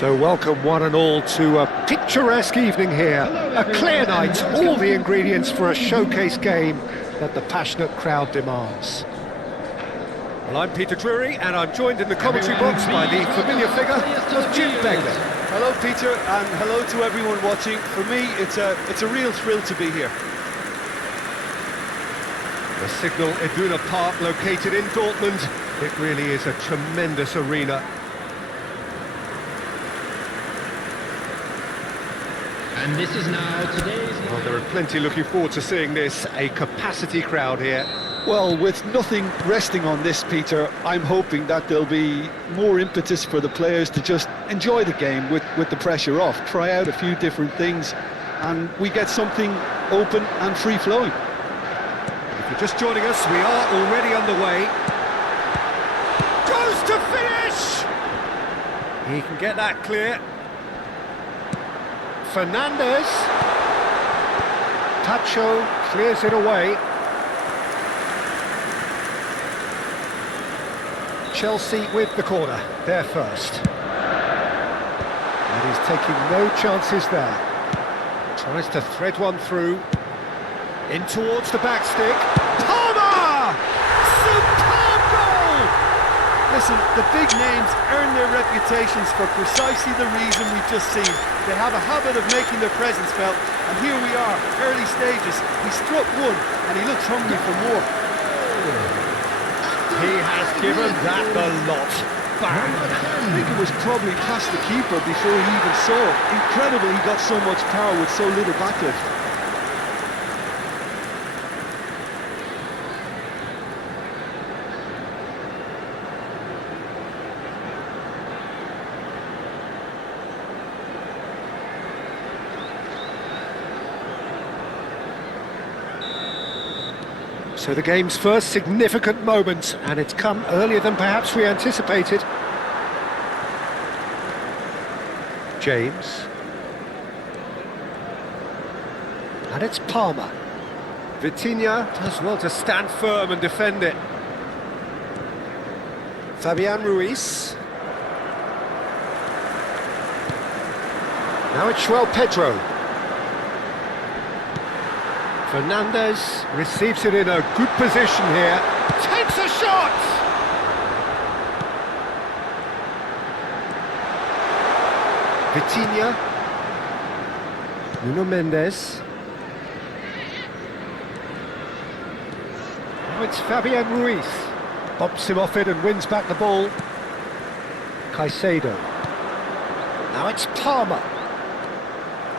So welcome one and all to a picturesque evening here, a clear night, all the ingredients for a showcase game that the passionate crowd demands. Well, I'm Peter Drury and I'm joined in the commentary box by the familiar figure of Jim Begley. Hello Peter, and hello to everyone watching. For me, it's a real thrill to be here. The Signal Iduna Park located in Dortmund, it really is a tremendous arena. And this is now today's... Well, there are plenty looking forward to seeing this, a capacity crowd here. Well, with nothing resting on this, Peter, I'm hoping that there'll be more impetus for the players to just enjoy the game with the pressure off, try out a few different things, and we get something open and free-flowing. If you're just joining us, we are already underway. Goes to finish! He can get that clear. Fernandez. Tacho clears it away. Chelsea with the corner, there first. And he's taking no chances there. Tries to thread one through. In towards the back stick. Palmer! Superb goal! Listen, the big names earn their reputations for precisely the reason we've just seen. They have a habit of making their presence felt, and here we are, early stages. He struck one, and he looks hungry for more. He has given that the lot. Bang! I think it was probably past the keeper before he even saw it. Incredible he got so much power with so little backlift. So the game's first significant moment, and it's come earlier than perhaps we anticipated. James. And it's Palmer. Vitinha does well to stand firm and defend it. Fabian Ruiz. Now it's João Pedro. Fernandez receives it in a good position here. Takes a shot! Vitinha. Nuno Mendes. Now it's Fabian Ruiz. Bumps him off it and wins back the ball. Caicedo. Now it's Palmer.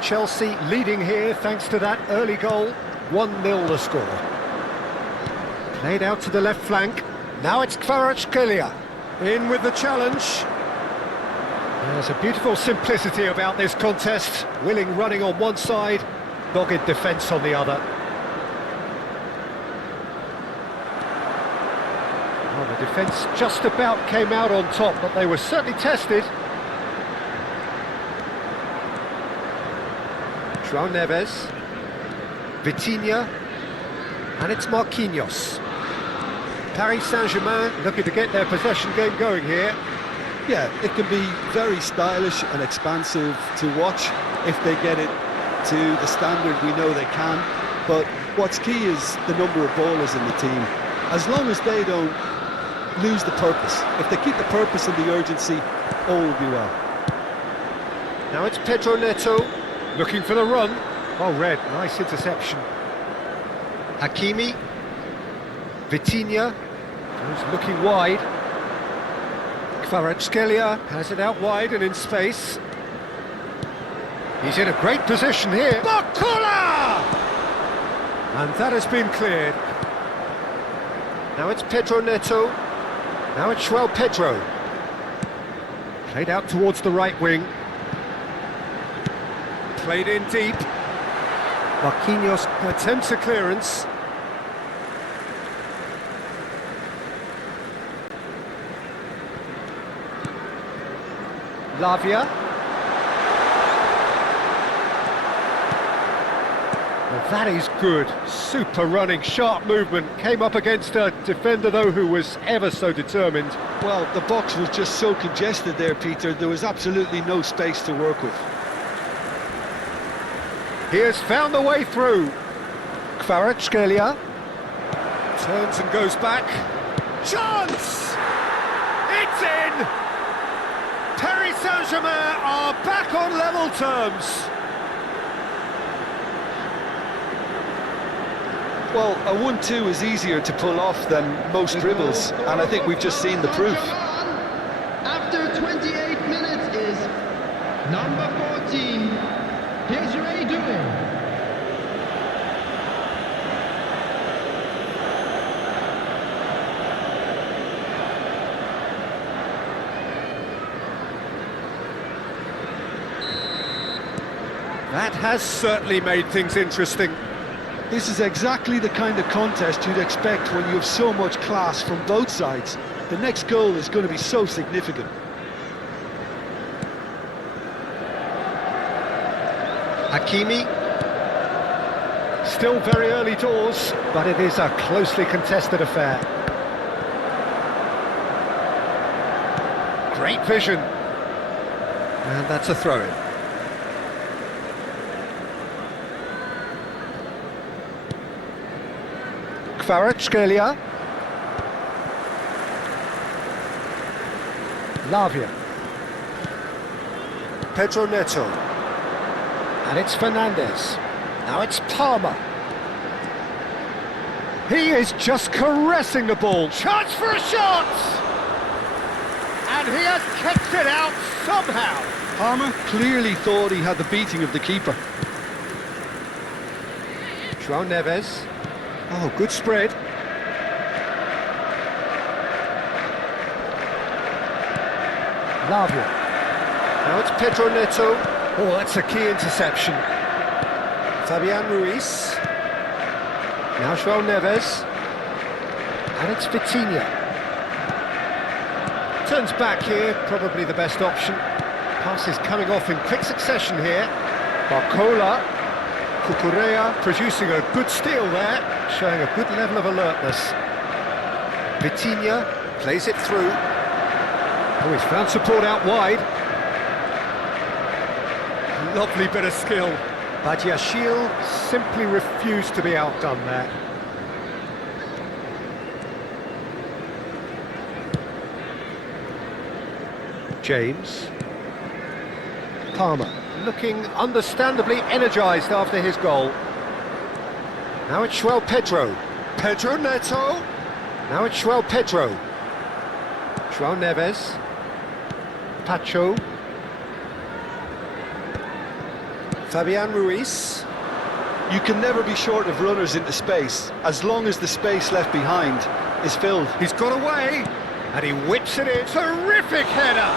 Chelsea leading here thanks to that early goal. 1-0 the score. Played out to the left flank. Now it's Kvaratskhelia. In with the challenge. There's a beautiful simplicity about this contest. Willing running on one side, dogged defence on the other. Well, the defence just about came out on top, but they were certainly tested. João Neves. Vitinha, and it's Marquinhos. Paris Saint-Germain looking to get their possession game going here. Yeah, it can be very stylish and expansive to watch if they get it to the standard we know they can, but what's key is the number of ballers in the team. As long as they don't lose the purpose, if they keep the purpose and the urgency, all will be well. Now it's Pedro Neto, looking for the run. Oh, Red, nice interception. Hakimi. Vitinha. Who's looking wide. Kvaratskhelia has it out wide and in space. He's in a great position here. Bakula! And that has been cleared. Now it's Pedro Neto. Now it's João Pedro. Played out towards the right wing. Played in deep. Marquinhos attempts a clearance. Lavia. Well, that is good. Super running, sharp movement. Came up against a defender, though, who was ever so determined. Well, the box was just so congested there, Peter. There was absolutely no space to work with. He has found the way through. Kvaratskhelia turns and goes back. Chance! It's in! Paris Saint-Germain are back on level terms. Well, a 1-2 is easier to pull off than most dribbles, and I think we've just seen the proof. After 28 minutes is number 14. Here's Redragon. That has certainly made things interesting. This is exactly the kind of contest you'd expect when you have so much class from both sides. The next goal is going to be so significant. Hakimi. Still very early doors, but it is a closely contested affair. Great vision. And that's a throw-in. Kvaratskhelia. Lavia. Pedro Neto. And it's Fernandez. Now it's Palmer. He is just caressing the ball. Chance for a shot! And he has kept it out somehow. Palmer clearly thought he had the beating of the keeper. João Neves. Oh, good spread. Lavia. Now it's Pedro Neto. Oh, that's a key interception. Fabian Ruiz. Now João Neves. And it's Vitinha. Turns back here, probably the best option. Pass is coming off in quick succession here. Barcola. Cucurella producing a good steal there, showing a good level of alertness. Vitinha plays it through. Oh, he's found support out wide. Lovely bit of skill. Badiashile simply refused to be outdone there. James. Palmer, looking understandably energised after his goal. Now it's João Pedro. Pedro Neto. Now it's João Pedro. João Neves. Pacho. Fabian Ruiz. You can never be short of runners into space, as long as the space left behind is filled. He's got away, and he whips it in. Terrific header!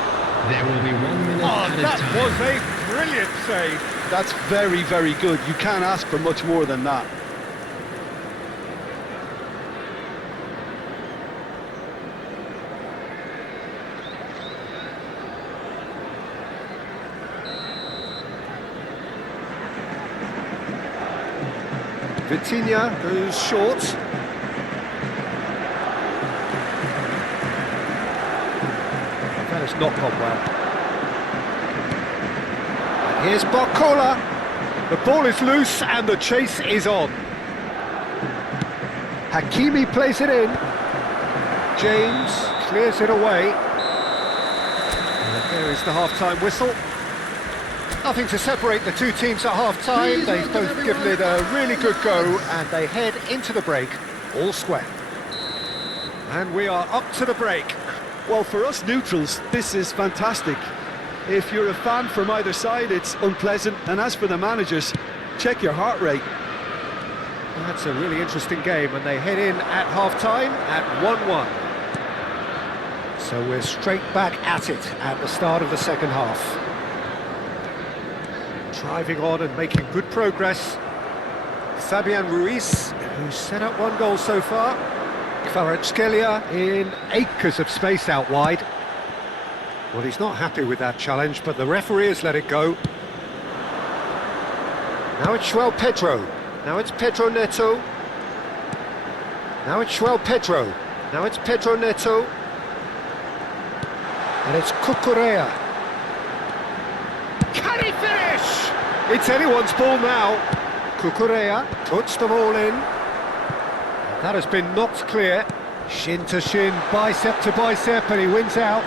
There will be 1 minute added That time. was a brilliant save. That's very, very good. You can't ask for much more than that. Vitinha goes short. That has not gone well. And here's Barcola. The ball is loose and the chase is on. Hakimi plays it in. James clears it away. And there is the half-time whistle. Nothing to separate the two teams at half-time. They've both given it a really good go and they head into the break all square. And we are up to the break. Well, for us neutrals, this is fantastic. If you're a fan from either side, it's unpleasant. And as for the managers, check your heart rate. That's a really interesting game, and they head in at half-time at 1-1. So we're straight back at it at the start of the second half. Driving on and making good progress. Fabian Ruiz, who's set up one goal so far. Kvaratskhelia in acres of space out wide. Well, he's not happy with that challenge, but the referee has let it go. Now it's João Pedro. Now it's Pedro Neto. Now it's João Pedro. Now it's Pedro Neto. And it's Corsair. Can he finish? It's anyone's ball now. Corsair puts the ball in. That has been knocked clear. Shin to shin, bicep to bicep, and he wins out.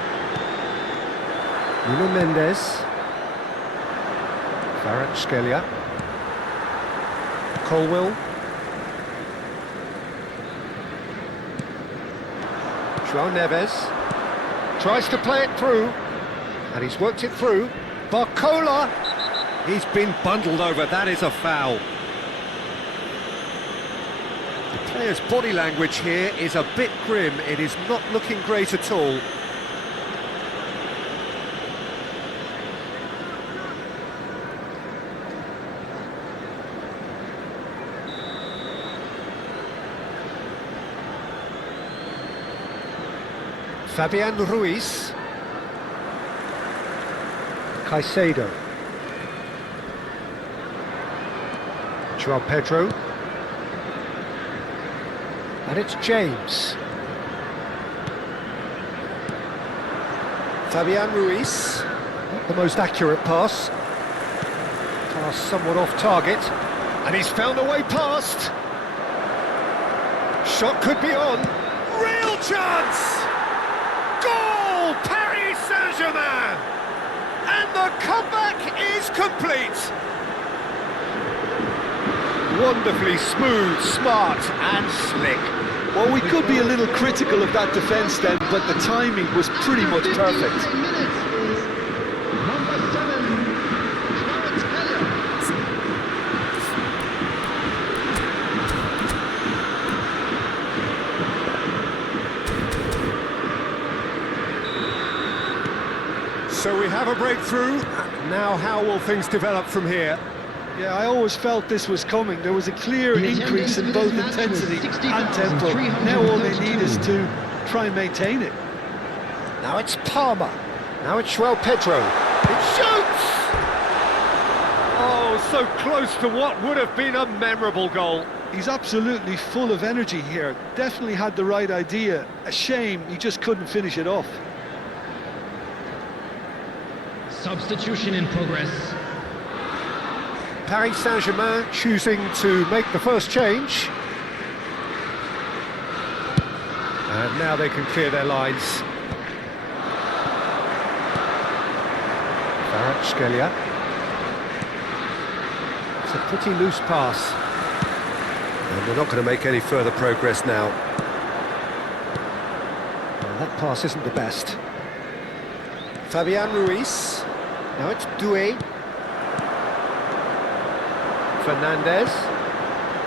Nuno Mendes. Kvaratskhelia. Colwill. João Neves. Tries to play it through. And he's worked it through. Barcola. He's been bundled over. That is a foul. The player's body language here is a bit grim. It is not looking great at all. Fabian Ruiz. Caicedo. João Pedro. And it's James. Fabian Ruiz. Not the most accurate pass. Pass somewhat off target. And he's found a way past. Shot could be on. Real chance! Goal! Paris Saint-Germain! And the comeback is complete! Wonderfully smooth, smart and slick. Well, we could be a little critical of that defence then, but the timing was pretty much perfect. Minutes is number 7, So we have a breakthrough. Now how will things develop from here? Yeah, I always felt this was coming. There was a clear increase in both intensity and tempo. Now all they need is to try and maintain it. Now it's Palmer. Now it's João Pedro. It shoots! Oh, so close to what would have been a memorable goal. He's absolutely full of energy here. Definitely had the right idea. A shame he just couldn't finish it off. substitution in progress. Paris Saint-Germain choosing to make the first change. And now they can clear their lines. Kvaratskhelia. It's a pretty loose pass. And they're not going to make any further progress now. Well, that pass isn't the best. Fabian Ruiz. Now it's Doué. Fernandez.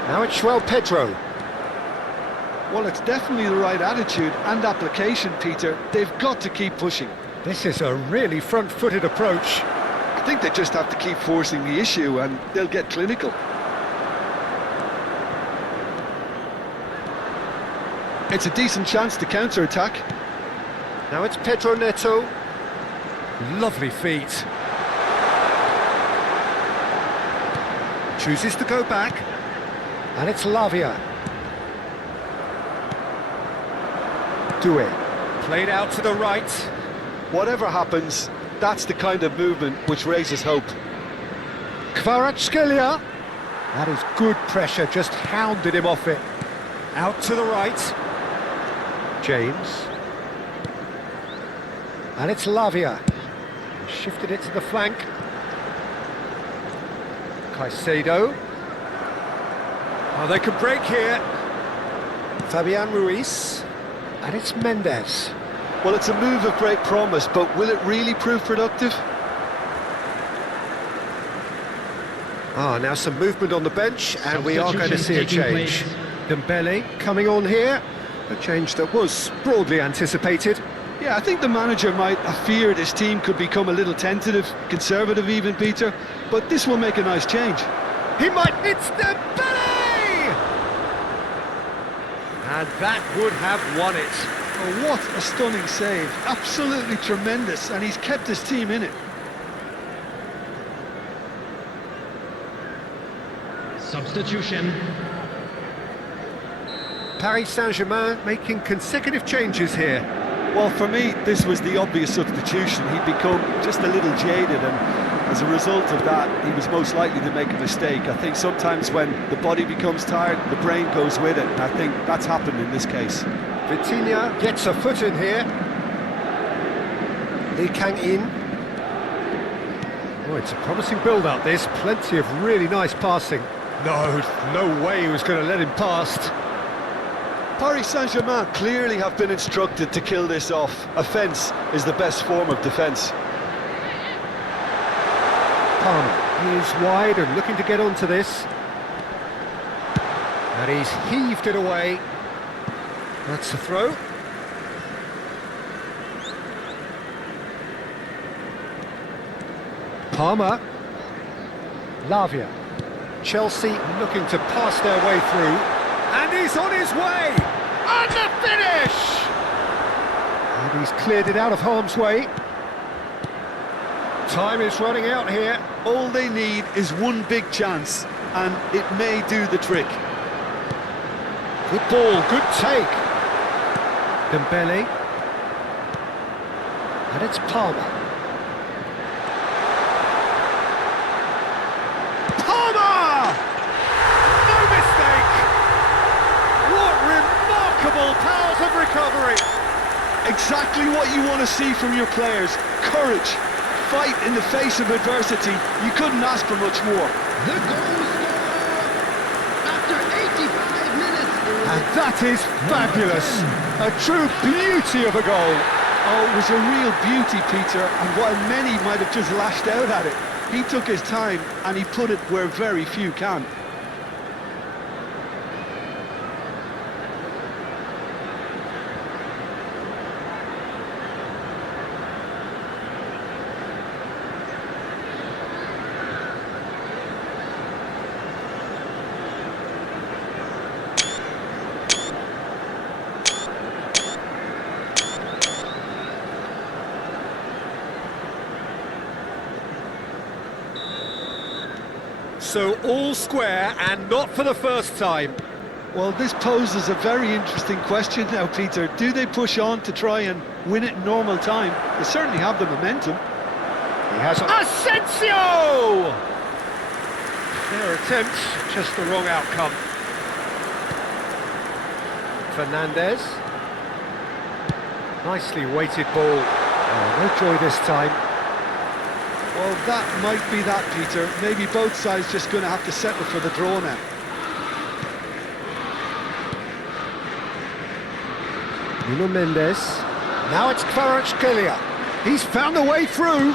Now it's João Pedro. Well, it's definitely the right attitude and application, Peter. They've got to keep pushing. This is a really front-footed approach. I think they just have to keep forcing the issue and they'll get clinical. It's a decent chance to counter-attack. Now it's Pedro Neto. Lovely feet. Chooses to go back. And it's Lavia. Doué. Played out to the right. Whatever happens, that's the kind of movement which raises hope. Kvaratskhelia. That is good pressure, just hounded him off it. Out to the right. James. And it's Lavia. Shifted it to the flank. Caicedo. Oh, they can break here. Fabian Ruiz. And it's Mendes. Well, it's a move of great promise, but will it really prove productive? Ah, now some movement on the bench, and we are going to see a Substitution change. taking Dembele coming on here. A change that was broadly anticipated. Yeah, I think the manager might have feared his team could become a little tentative, conservative even, Peter, but this will make a nice change. He might... It's Dembele! And that would have won it. Oh, what a stunning save. Absolutely tremendous, and he's kept his team in it. Substitution. Paris Saint-Germain making consecutive changes here. Well, for me, this was the obvious substitution. He'd become just a little jaded, and as a result of that, he was most likely to make a mistake. I think sometimes when the body becomes tired, the brain goes with it, and I think that's happened in this case. Vitinha gets a foot in here. Lee Kang-in. Oh, it's a promising build-up, this. Plenty of really nice passing. No way he was going to let him past. Paris Saint-Germain clearly have been instructed to kill this off. Offence is the best form of defence. Palmer is wide and looking to get onto this. And he's heaved it away. That's the throw. Palmer. Lavia. Chelsea looking to pass their way through. And he's on his way! And the finish! And he's cleared it out of harm's way. Time is running out here. All they need is one big chance, and it may do the trick. Good ball, good take. Dembele. And it's Palmer. Palmer! No mistake! What remarkable powers of recovery! Exactly what you want to see from your players. Courage, fight in the face of adversity. You couldn't ask for much more. The goal scorer after 85 minutes. And that is fabulous. A true beauty of a goal. Oh, it was a real beauty, Peter, and while many might have just lashed out at it, he took his time and he put it where very few can. So all square, and not for the first time. Well, this poses a very interesting question now, Peter. Do they push on to try and win it in normal time? They certainly have the momentum. He has Asensio! Their attempt, just the wrong outcome. Fernandez. Nicely weighted ball. Oh, no joy this time. Well, that might be that, Peter. Maybe both sides just going to have to settle for the draw now. Nuno Mendes. Now it's Kvaratskhelia. He's found a way through.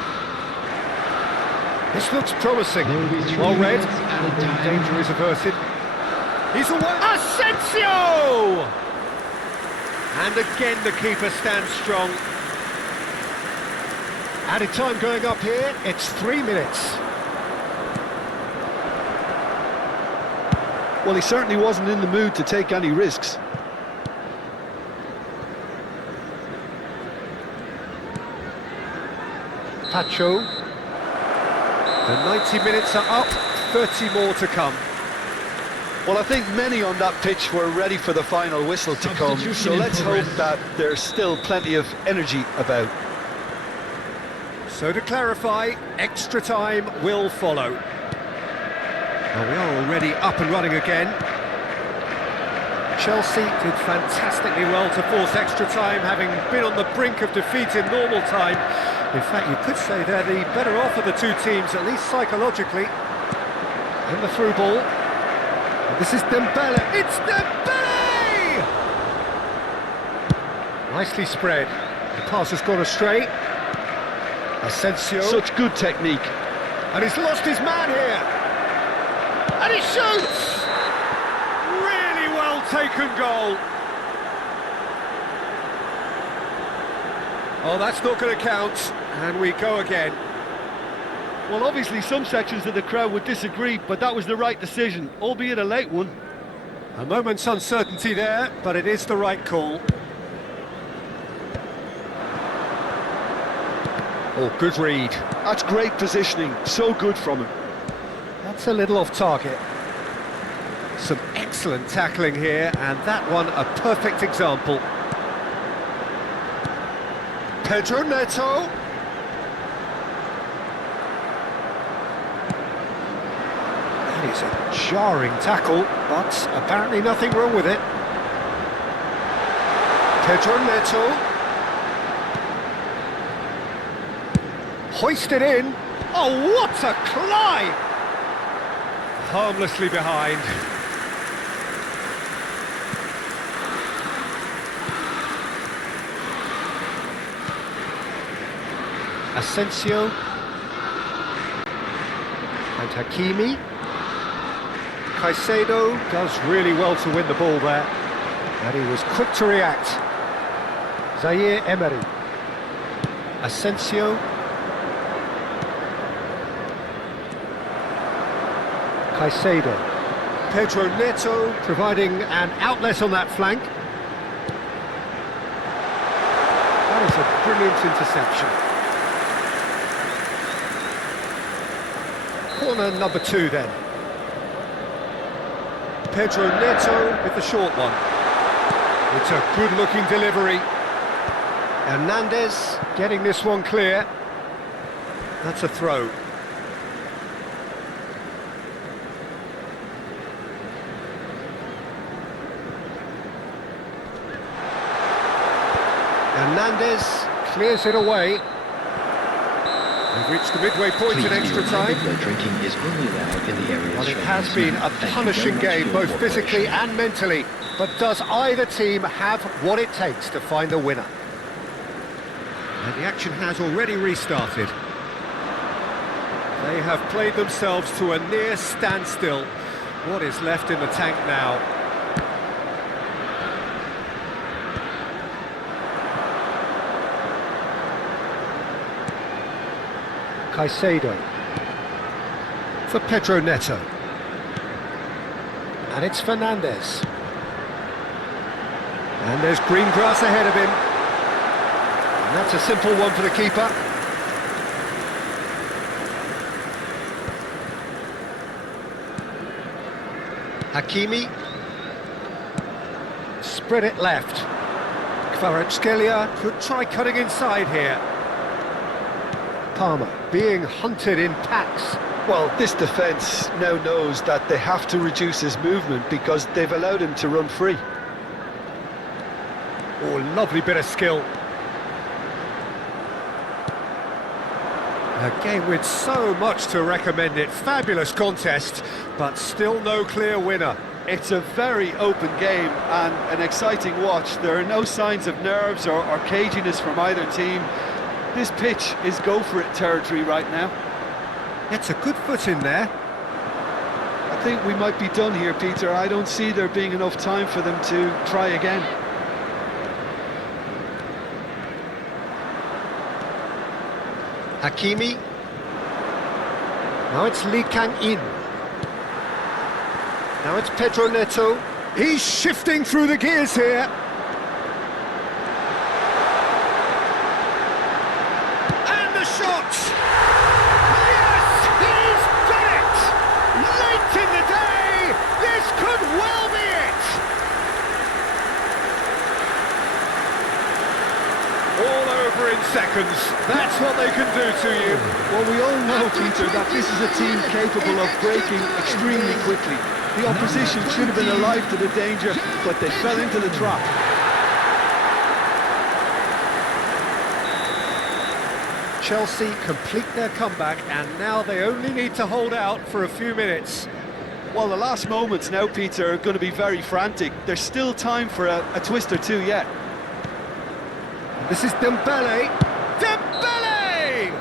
This looks promising. Well read. Danger is averted. He's away. Asensio! And again the keeper stands strong. Added time going up here, it's 3 minutes. Well, he certainly wasn't in the mood to take any risks. Pacho. The 90 minutes are up, 30 more to come. Well, I think many on that pitch were ready for the final whistle to come, so let's hope that there's still plenty of energy about. So to clarify, extra time will follow. Well, we are already up and running again. Chelsea did fantastically well to force extra time, having been on the brink of defeat in normal time. In fact, you could say they're the better off of the two teams, at least psychologically. And the through ball. And this is Dembele. It's Dembele! Nicely spread. The pass has gone astray. Asensio. Such good technique. And he's lost his man here. And he shoots! Really well taken goal. Oh, that's not going to count. And we go again. Well, obviously some sections of the crowd would disagree, but that was the right decision, albeit a late one. A moment's uncertainty there, but it is the right call. Oh, good read. That's great positioning, so good from him. That's a little off target. Some excellent tackling here, and that one a perfect example. Pedro Neto. That is a jarring tackle, but apparently nothing wrong with it. Pedro Neto. Hoisted in. Oh, what a climb! Harmlessly behind. Asensio. And Hakimi. Caicedo does really well to win the ball there. And he was quick to react. Zaire Emery. Asensio. Caicedo. Pedro Neto providing an outlet on that flank. That is a brilliant interception. Corner number 2 then. Pedro Neto with the short one. It's a good-looking delivery. Hernandez getting this one clear. That's a throw. Hernandez clears it away. We've reached the midway point in extra time. Drinking is only allowed in the area. Well, it has been a punishing game, both physically and mentally. But does either team have what it takes to find the winner? And the action has already restarted. They have played themselves to a near standstill. What is left in the tank now? Caicedo for Pedro Neto, and it's Fernandez, and there's green grass ahead of him, and that's a simple one for the keeper. Hakimi, spread it left. Kvaratskhelia could try cutting inside here. Palmer being hunted in packs. Well, this defence now knows that they have to reduce his movement because they've allowed him to run free. Oh, lovely bit of skill. A game with so much to recommend it. Fabulous contest, but still no clear winner. It's a very open game and an exciting watch. There are no signs of nerves or caginess from either team. This pitch is go-for-it territory right now. It's a good foot in there. I think we might be done here, Peter. I don't see there being enough time for them to try again. Hakimi. Now it's Lee Kang-in. Now it's Pedro Neto. He's shifting through the gears here. And the shot! Yes, he's done it! Late in the day, this could well be it! All over in seconds. That's what they can do to you. Well, we all know, Peter, that this is a team capable of breaking extremely quickly. The opposition should have been alive to the danger, but they fell into the trap. Chelsea complete their comeback, and now they only need to hold out for a few minutes. Well, the last moments now, Peter, are going to be very frantic. There's still time for a twist or two yet. This is Dembele. Dembele!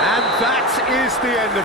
And that is the end of